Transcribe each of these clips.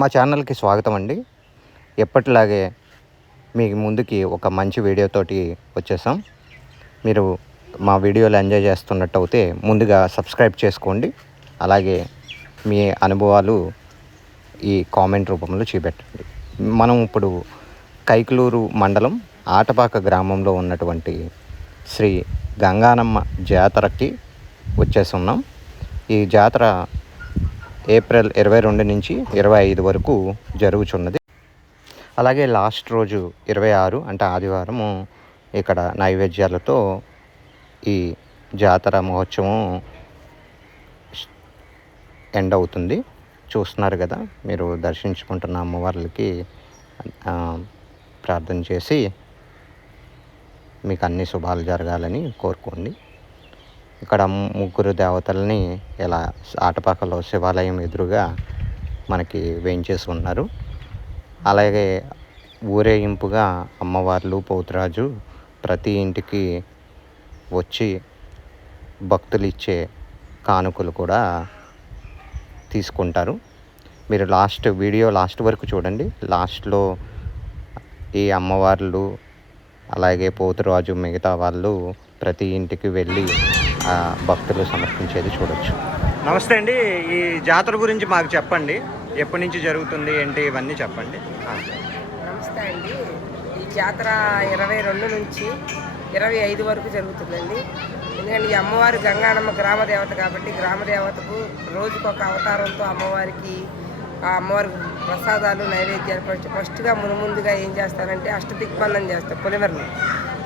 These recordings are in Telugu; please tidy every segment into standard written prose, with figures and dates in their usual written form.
మా ఛానల్కి స్వాగతం అండి. ఎప్పటిలాగే మీ ముందుకి ఒక మంచి వీడియోతోటి వచ్చేసాం. మీరు మా వీడియోలు ఎంజాయ్ చేస్తున్నట్టయితే ముందుగా సబ్స్క్రైబ్ చేసుకోండి. అలాగే మీ అనుభవాలు ఈ కామెంట్ రూపంలో చూపెట్టండి. మనం ఇప్పుడు కైకలూరు మండలం ఆటపాక గ్రామంలో ఉన్నటువంటి శ్రీ గంగానమ్మ జాతరకి వచ్చేసి ఉన్నాం. ఈ జాతర ఏప్రిల్ 22 నుంచి 25 వరకు జరుగుచున్నది. అలాగే లాస్ట్ రోజు 26 అంటే ఆదివారము ఇక్కడ నైవేద్యాలతో ఈ జాతర మహోత్సవం ఎండ్ అవుతుంది. చూస్తున్నారు కదా, మీరు దర్శించుకుంటున్న అమ్మవార్లకి ప్రార్థన చేసి మీకు అన్ని శుభాలు జరగాలని కోరుకోండి. ఇక్కడ ముగ్గురు దేవతల్ని ఇలా ఆటపాకలో శివాలయం ఎదురుగా మనకి వేయించేసి ఉన్నారు. అలాగే ఊరేగింపుగా అమ్మవార్లు పోతురాజు ప్రతి ఇంటికి వచ్చి భక్తులు ఇచ్చే కానుకలు కూడా తీసుకుంటారు. మీరు వీడియో లాస్ట్ వరకు చూడండి. లాస్ట్లో ఈ అమ్మవార్లు అలాగే పోతురాజు మిగతా వాళ్ళు ప్రతి ఇంటికి వెళ్ళి భక్తులు సమర్పించేది చూడొచ్చు. నమస్తే అండి. ఈ జాతర గురించి మాకు చెప్పండి. ఎప్పటి నుంచి జరుగుతుంది ఏంటి ఇవన్నీ చెప్పండి. నమస్తే అండి. ఈ జాతర 22 నుంచి 25 వరకు జరుగుతుందండి. ఎందుకంటే ఈ అమ్మవారి గంగానమ్మ గ్రామ దేవత కాబట్టి గ్రామ దేవతకు రోజుకొక అవతారంతో అమ్మవారికి ఆ అమ్మవారికి ప్రసాదాలు నైవేద్యాలు ఫస్ట్గా ముందుగా ఏం చేస్తారంటే అష్టదిగ్బంధం చేస్తారు.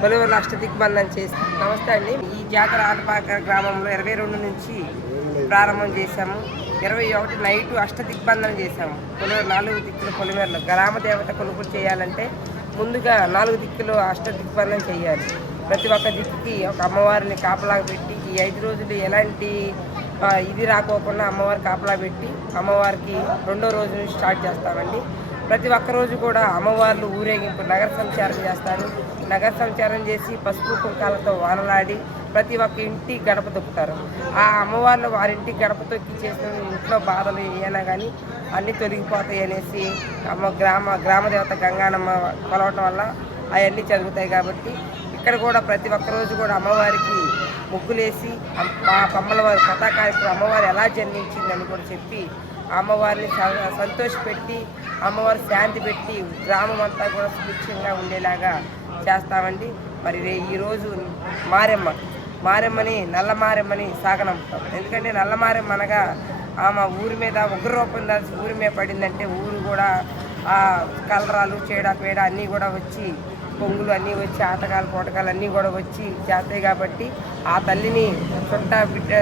పొలివర్లు అష్టదిగ్బంధం చేసి నమస్తే అండి. ఈ జాతర ఆటపాక గ్రామంలో 22 నుంచి ప్రారంభం చేశాము. 21 నైటు అష్టదిగ్బంధనం చేశాము. 4 దిక్కులు పొలిమేరలు గ్రామ దేవత కొనుగోలు చేయాలంటే ముందుగా 4 దిక్కులు అష్టదిగ్బంధనం చేయాలి. ప్రతి ఒక్క దిక్కుకి ఒక అమ్మవారిని కాపలా పెట్టి ఈ 5 రోజులు ఎలాంటి ఇది రాకోకుండా అమ్మవారి కాపలా పెట్టి అమ్మవారికి 2వ రోజు నుంచి స్టార్ట్ చేస్తామండి. ప్రతి ఒక్క రోజు కూడా అమ్మవార్లు ఊరేగింపు నగర సంచారం చేస్తారు. నగర సంచారం చేసి పసుపు కుంకాలతో వానలాడి ప్రతి ఒక్క ఇంటి గడప తొక్కుతారు. ఆ అమ్మవార్లు వారింటికి గడప తొక్కి చేసిన ఇంట్లో బాధలు ఏమైనా కానీ అన్నీ తొలగిపోతాయి అనేసి గ్రామ దేవత గంగానమ్మ కొలవటం వల్ల అవన్నీ జరుగుతాయి. కాబట్టి ఇక్కడ కూడా ప్రతి ఒక్క రోజు కూడా అమ్మవారికి ముగ్గులేసి ఆ పమ్మలవారి కథా కార్యక్రమం అమ్మవారు ఎలా జన్మించిందని కూడా చెప్పి అమ్మవారిని సంతోషపెట్టి అమ్మవారి శాంతి పెట్టి గ్రామం అంతా కూడా సుభిక్షంగా ఉండేలాగా చేస్తామండి. మరి ఈరోజు మారెమ్మని నల్లమారెమ్మని సాగనంపుతాం. ఎందుకంటే నల్లమారెమ్మ అనగా ఆమె ఊరి మీద ఉగ్రరూపం దాల్చి ఊరి మీద పడిందంటే ఊరు కూడా ఆ కలరాలు పేడ అన్నీ కూడా వచ్చి పొంగులు అన్నీ వచ్చి ఆటకాలు పోటకాలు అన్నీ కూడా వచ్చి చేస్తాయి. కాబట్టి ఆ తల్లిని చుట్ట బిడ్డ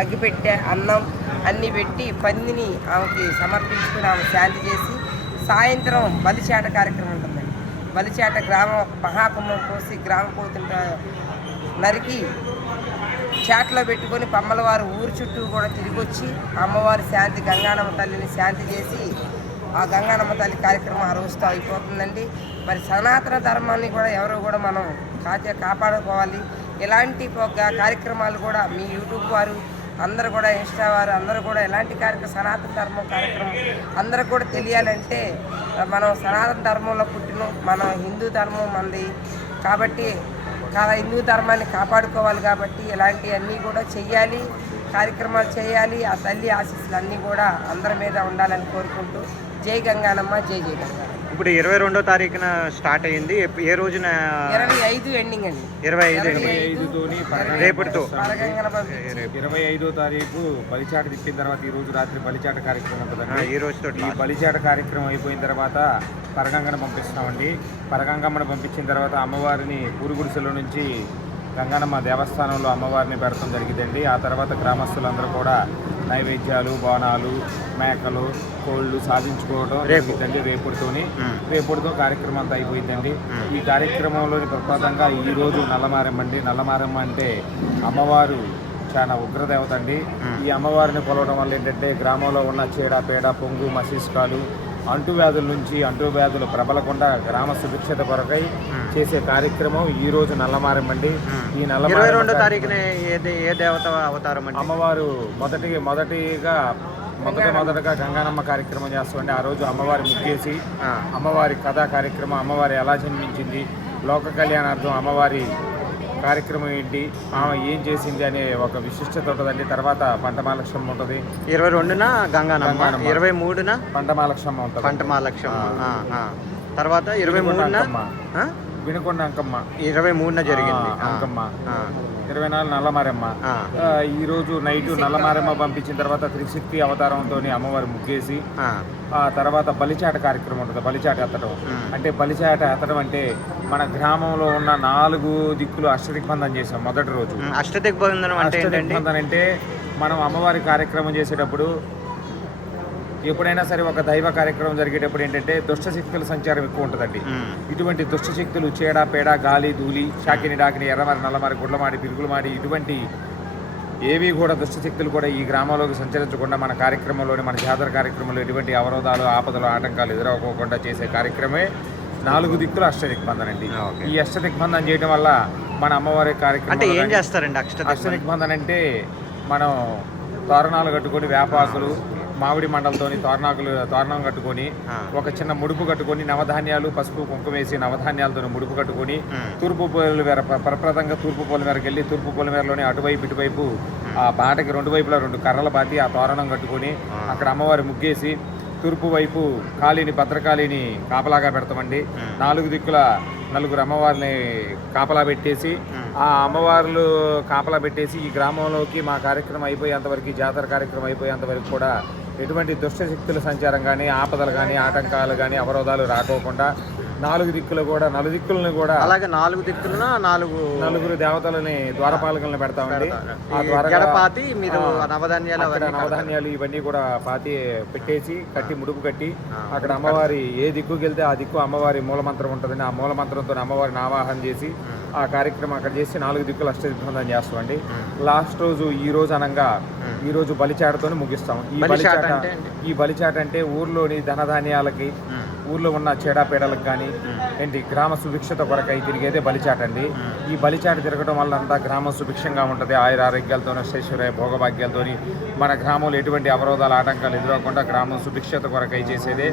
అగ్గిపెట్టే అన్నం అన్నీ పెట్టి పందిని ఆమెకి సమర్పించుకుని ఆమె శాంతి చేసి సాయంత్రం బలిచేట కార్యక్రమం ఉంటుందండి. బలిచేట గ్రామం మహాకుంభం కోసి గ్రామ పోతుంట నరికి చేటలో పెట్టుకొని పమ్మలవారు ఊరు చుట్టూ కూడా తిరిగి వచ్చి అమ్మవారి శాంతి గంగానమ్మ తల్లిని శాంతి చేసి ఆ గంగానమ్మ తల్లి కార్యక్రమం ఆ రోజుతో అయిపోతుందండి. మరి సనాతన ధర్మాన్ని కూడా ఎవరో కూడా మనం కాపాడుకోవాలి. ఇలాంటి కార్యక్రమాలు కూడా మీ యూట్యూబ్ వారు అందరూ కూడా ఇన్స్టా వారు అందరూ కూడా ఎలాంటి సనాతన ధర్మం కార్యక్రమం అందరూ కూడా తెలియాలంటే మనం సనాతన ధర్మంలో పుట్టిన మన హిందూ ధర్మం మనది కాబట్టి హిందూ ధర్మాన్ని కాపాడుకోవాలి. కాబట్టి ఇలాంటివన్నీ కూడా చెయ్యాలి, కార్యక్రమాలు చేయాలి. ఆ తల్లి ఆశీస్సులు అన్నీ కూడా అందరి మీద ఉండాలని కోరుకుంటూ జై గంగానమ్మ, జై జై గంగానమ్మ. ఇప్పుడు 22వ తారీఖున స్టార్ట్ అయ్యింది. ఏ రోజున? 25 ఎండింగ్ అండి. 25తోని రేపటితో 25వ తారీఖు బలిచాట తిప్పిన తర్వాత ఈ రోజు రాత్రి బలిచాట కార్యక్రమం ఉంటుందండి. ఈ రోజుతో ఈ బలిచాట కార్యక్రమం అయిపోయిన తర్వాత పరగంగను పంపిస్తామండి. పరగంగమ్మను పంపించిన తర్వాత అమ్మవారిని పూరుగుడిసెల నుంచి గంగానమ్మ దేవస్థానంలో అమ్మవారిని పెడతాం జరిగిందండి. ఆ తర్వాత గ్రామస్తులందరూ కూడా నైవేద్యాలు, బోనాలు, మేకలు, కోళ్ళు సాధించుకోవడం జరిగిందండి. రేపటితో కార్యక్రమం అంతా అయిపోయిందండి. ఈ కార్యక్రమంలోని ప్రప్రదంగా ఈరోజు నల్లమారమ్మ అంటే అమ్మవారు చాలా ఉగ్రదేవత అండి. ఈ అమ్మవారిని కొలవడం వల్ల ఏంటంటే గ్రామంలో ఉన్న పేడ పొంగు మసీస్కాలు అంటువ్యాధులు ప్రబలకుండా గ్రామ సుభిక్షత కొరకై చేసే కార్యక్రమం ఈ రోజు నల్లమారమ్మండి. ఈ 22వ తారీఖున ఏ దేవత అవతారం? అమ్మవారు మొదటిగా మొదటగా గంగానమ్మ కార్యక్రమం చేస్తామండి. ఆ రోజు అమ్మవారి ముగ్గేసి ఆ, అమ్మవారి కథా కార్యక్రమం, అమ్మవారి ఎలా జన్మించింది, లోక కళ్యాణార్థం అమ్మవారి కార్యక్రమం ఏంటి, ఆమె ఏం చేసింది అనే ఒక విశిష్టత ఉంటుందండి. తర్వాత పంటమాలక్ష్యం ఉంటుంది. 22న గంగానమ్మ, గంగానమ్మ. 23న పంటమాలక్ష్యం ఉంటుంది. పంటమాలక్ష్మ, తర్వాత 23న వినుకొండ అంకమ్మ, 23న జరిగింది అంకమ్మ, ఆ, 24 నల్లమారమ్మ. ఆ, ఈ రోజు నైట్ నల్లమారమ్మ పంపించిన తర్వాత త్రిశక్తి అవతారంతో అమ్మవారి ముగ్గేసి ఆ, ఆ తర్వాత బలిచాట కార్యక్రమం ఉంటుంది. బలిచాట ఎత్తడం అంటే బలిచాట ఎత్తడం అంటే మన గ్రామంలో ఉన్న 4 దిక్కులు అష్టదిగ్బంధం చేసాం మొదటి రోజు. అష్టదిగ్బంధనం అంటే ఏంటండి? అష్టదిగ్బంధనం అంటే మనం అమ్మవారి కార్యక్రమం చేసేటప్పుడు ఎప్పుడైనా సరే ఒక దైవ కార్యక్రమం జరిగేటప్పుడు ఏంటంటే దుష్టశక్తుల సంచారం ఎక్కువ ఉంటుందండి. ఇటువంటి దుష్టశక్తులు చేడ పేడ గాలి ధూళి షాకిని డాకిని ఎర్రమారి నల్లమారి గుడ్లమాడి పిరుగులమాడి ఇటువంటి ఏవి కూడా దుష్టశక్తులు కూడా ఈ గ్రామంలోకి సంచరించకుండా మన కార్యక్రమంలోని మన జాతర కార్యక్రమంలో ఎటువంటి అవరోధాలు ఆపదలు ఆటంకాలు ఎదురవ్వకుండా చేసే కార్యక్రమే 4 దిక్కులు అష్టదిగ్బంధన అండి. ఈ అష్టదిగ్బంధన చేయడం వల్ల మన అమ్మవారి కార్యక్రమం అంటే ఏం చేస్తారండి అష్టదిగ్బంధన అంటే మనం తోరణాలు కట్టుకొని వేపాకులు మామిడి మండలతోని తోరణం కట్టుకొని ఒక చిన్న ముడుపు కట్టుకొని నవధాన్యాలు పసుపు కుంకుమ వేసి నవధాన్యాలతో ముడుపు కట్టుకొని తూర్పు పొలిమేర ప్రప్రదంగా తూర్పు పొలిమేరకు వెళ్ళి తూర్పు పొలిమేరలోని అటువైపు ఇటువైపు ఆ బాటకి 2 వైపులా 2 కర్రలు బాతి ఆ తోరణం కట్టుకొని అక్కడ అమ్మవారి ముగ్గేసి తూర్పు వైపు కాళీని భద్రకాళిని కాపలాగా పెడతామండి. 4 దిక్కుల 4 అమ్మవారిని కాపలా పెట్టేసి ఆ అమ్మవార్లు కాపలా పెట్టేసి ఈ గ్రామంలోకి మా కార్యక్రమం అయిపోయేంతవరకు, జాతర కార్యక్రమం అయిపోయేంతవరకు కూడా ఎటువంటి దుష్టశక్తుల సంచారం కానీ ఆపదలు కానీ ఆటంకాలు కానీ అవరోధాలు రాకోకుండా 4 దిక్కులు కూడా నలుదిక్కులను కూడా అలాగే 4 దిక్కులన 4 దేవతలని ద్వారపాలకులను పెడతామండి. ఆ గడపాతి మీరు నవధాన్యాలు ఇవన్నీ కూడా పాతి పెట్టేసి కట్టి ముడుపు కట్టి అక్కడ అమ్మవారి ఏ దిక్కుకి వెళ్తే ఆ దిక్కు అమ్మవారి మూలమంత్రం ఉంటుందని ఆ మూలమంత్రంతో అమ్మవారిని ఆవాహన చేసి ఆ కార్యక్రమం అక్కడ చేసి 4 దిక్కులు అష్టదిగ్బంధనం చేస్తామండి. లాస్ట్ రోజు ఈ రోజు అనగా ఈ రోజు బలిచాటతో ముగిస్తాం. ఈ బలిచాట అంటే ఊర్లోని ధనధాన్యాలకి, ఊర్లో ఉన్న చెడాపేడలకు కానీ ఏంటి గ్రామ సుభిక్షత కొరకై తిరిగేదే బలిచాట అండి. ఈ బలిచాట తిరగడం వల్ల అంతా గ్రామం సుభిక్షంగా ఉంటుంది. ఆయురారోగ్యాలతో ఐశ్వర్య భోగభాగ్యాలతో మన గ్రామంలో ఎటువంటి అవరోధాలు ఆటంకాలు ఎదురవకుండా గ్రామం సుభిక్షత కొరకై చేసేదే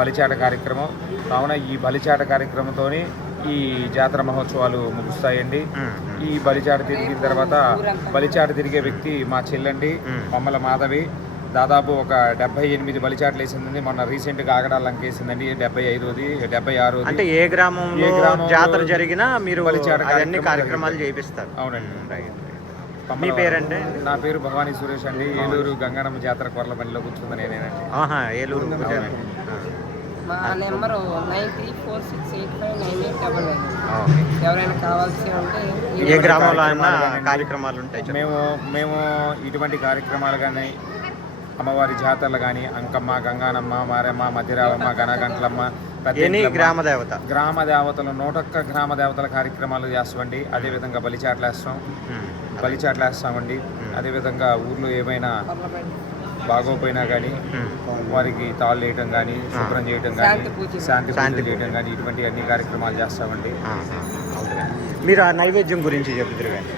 బలిచాట కార్యక్రమం. కావున ఈ బలిచాట కార్యక్రమంతో ఈ జాతర మహోత్సవాలు ముగుస్తాయండి. ఈ బలిచాట తిరిగిన తర్వాత బలిచాట తిరిగే వ్యక్తి మా చెల్లండి మమ్మల మాధవి. దాదాపు ఒక 78 బలిచాట్లు వేసిందండి. మొన్న రీసెంట్గా ఆగడాలంక వేసిందండి 75ది 76ది. అంటే ఏ గ్రామంలో జాతర జరిగినా మీరు బలిచాట కార్యక్రమాలు చేపిస్తారు? అవునండి. మీ పేరండి? నా పేరు భవానీ సురేష్ అండి. ఏలూరు గంగానమ్మ జాతర కొర్లపల్లిలో కూర్చుంది నేనేనండి. ఏలూరు. మా నెంబరు 9346859899. ఎవరైనా కావాల్సి ఉంటే ఏ గ్రామంలో అయినా కార్యక్రమాలు ఉంటాయి. మేము ఇటువంటి కార్యక్రమాలు కానీ అమ్మవారి జాతరలు కానీ అంకమ్మ, గంగానమ్మ, మారమ్మ, మధ్యరావమ్మ, గణగంట్లమ్మ, గ్రామ దేవతలు 101 గ్రామ దేవతల కార్యక్రమాలు చేస్తామండి. అదేవిధంగా బలిచాట్లు వేస్తామండి. అదేవిధంగా ఊర్లో ఏమైనా బాగోపోయినా కానీ వారికి తాళ్ళు వేయటం కానీ, శుభ్రం చేయటం కానీ, శాంతి చేయటం కానీ ఇటువంటి అన్ని కార్యక్రమాలు చేస్తామండి. మీరు ఆ నైవేద్యం గురించి చెప్తారు కానీ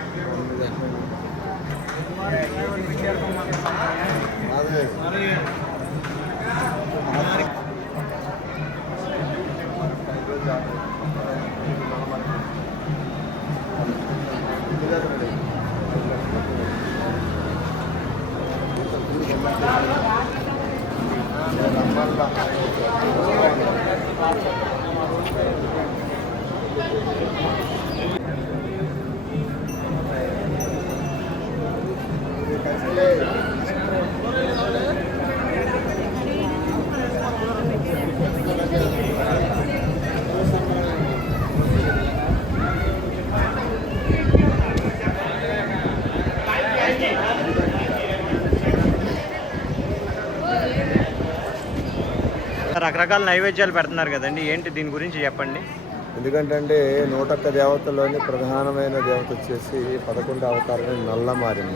రకరకాల నైవేద్యాలు పెడుతున్నారు కదండి, ఏంటి దీని గురించి చెప్పండి. ఎందుకంటే 101 దేవతలోని ప్రధానమైన దేవత వచ్చేసి 11 అవతారమైన నల్లమారమ్మ.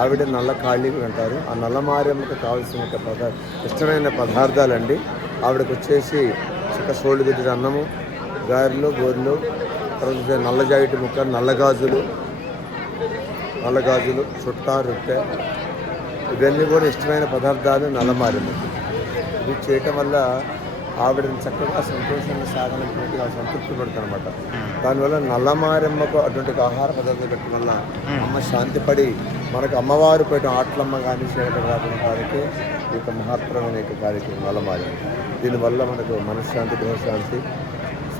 ఆవిడ నల్ల కాళీ అంటారు. ఆ నల్లమారమ్మకి కావాల్సిన ఇష్టమైన పదార్థాలండి. ఆవిడకి వచ్చేసి చిక్క సోళ్ళుగడ్డి అన్నము, గారెలు, గోరెలు, తర్వాత నల్ల జాకెట్ ముక్క, నల్ల గాజులు, చుట్ట, రొట్టె, ఇవన్నీ కూడా ఇష్టమైన పదార్థాలు నల్లమారెమ్మకి. ఇది చేయటం వల్ల ఆవిడని చక్కగా సంతోషంగా సాగనట్టుగా సంతృప్తి పడుతుందన్నమాట. దానివల్ల నల్లమారెమ్మకు అటువంటి ఆహార పదార్థాలు పెట్టడం వల్ల అమ్మ శాంతిపడి మనకు అమ్మవారు పెట్టిన ఆట్లమ్మ కానీ చేయడం రాకుండా వారికి ఈ యొక్క మహత్తరమైన యొక్క కార్యక్రమం నల్లమారెమ్మ. దీనివల్ల మనకు మనశ్శాంతి, గృహశాంతి,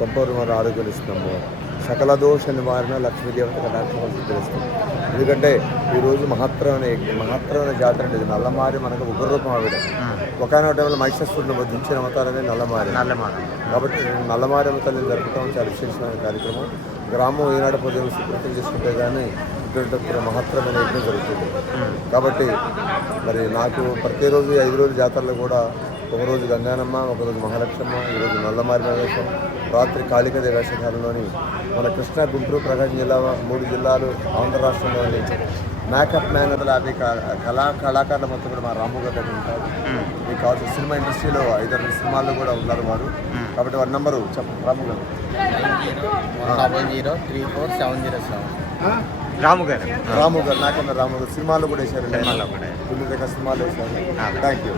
సంపూర్ణమైన ఆరోగ్యం ఇస్తున్నాము. సకల దోష నివారణ, లక్ష్మీదేవత కటాక్షం సిద్ధిస్తుంది. ఎందుకంటే ఈరోజు మహత్తరమైన జాతర అనేది నల్లమారి మనకు ఉగ్రరూపం ఆవిడ. ఒకనొక టైంలో మహిషాసురుడిని వధించిన అవతారమే నల్లమారి. కాబట్టి నల్లమారి తల్లిని జరపడం చాలా విశేషమైన కార్యక్రమం. గ్రామం ఈనాడు ప్రజలు సుకృతం చేసుకుంటే కానీ ఇటువంటి మహత్తరమైన యజ్ఞం జరుగుతుంది. కాబట్టి మరి నాకు ప్రతిరోజు 5 రోజుల జాతరలో కూడా ఒకరోజు గంగానమ్మ, ఒకరోజు మహాలక్ష్మమ్మ, ఈరోజు నల్లమారి వేషం, రాత్రి కాళికదే వేషధారంలోని మన కృష్ణా, గుంటూరు, ప్రకాశం జిల్లా 3 జిల్లాలు ఆంధ్ర రాష్ట్రంలోని మేకప్ మ్యాన్ 50 కళాకారుల మొత్తం కూడా మా రాము గారు దగ్గర ఉంటారు. మీకు కావాల్సిన సినిమా ఇండస్ట్రీలో 5-6 సినిమాల్లో కూడా ఉన్నారు వారు. కాబట్టి వారి నెంబరు చెప్పండి రాము గారు. 70344707. రాము గారు నాకన్నా రాము గారు సినిమాల్లో కూడా వేశారు. కొన్ని రకాల సినిమాలు వేశారు. Thank you.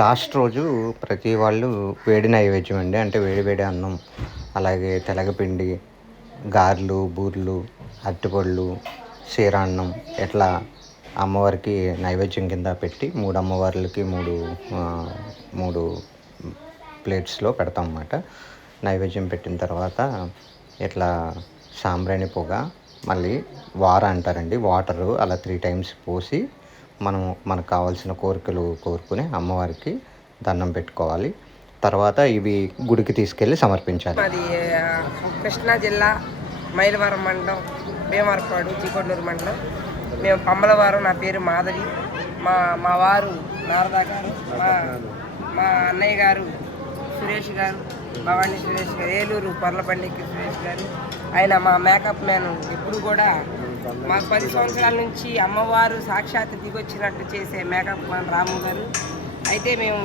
లాస్ట్ రోజు ప్రతి వాళ్ళు వేడి నైవేద్యం అండి, అంటే వేడి అన్నం, అలాగే తెలగపిండి, గారెలు, బూర్లు, అరటిపళ్ళు, క్షీరాన్నం ఇట్లా అమ్మవారికి నైవేద్యం కింద పెట్టి 3 అమ్మవార్లకి 3 ప్లేట్స్లో పెడతాం అన్నమాట. నైవేద్యం పెట్టిన తర్వాత ఇట్లా సాంబ్రాణి పొగ, మళ్ళీ అంటారండి, వాటరు అలా 3 టైమ్స్ పోసి మనకు కావాల్సిన కోరికలు కోరుకుని అమ్మవారికి దండం పెట్టుకోవాలి. తర్వాత ఇవి గుడికి తీసుకెళ్ళి సమర్పించాలి. అది కృష్ణా జిల్లా మైలవరం మండలం, భీమవరపాడు, చీకొండూరు మండలం. మేము పంబలవారం. నా పేరు మాధవి. మా వారు నారదా గారు, మా అన్నయ్య గారు సురేష్ గారు, భవానీ సురేష్ గారు, ఏలూరు పర్లపండికి సురేష్ గారు, ఆయన మా మేకప్ మ్యాన్. ఎప్పుడు కూడా మాకు 10 సంవత్సరాల నుంచి అమ్మవారు సాక్షాత్ దిగొచ్చినట్టు చేసే మేకప్ మ్యాన్ రాము గారు. అయితే మేము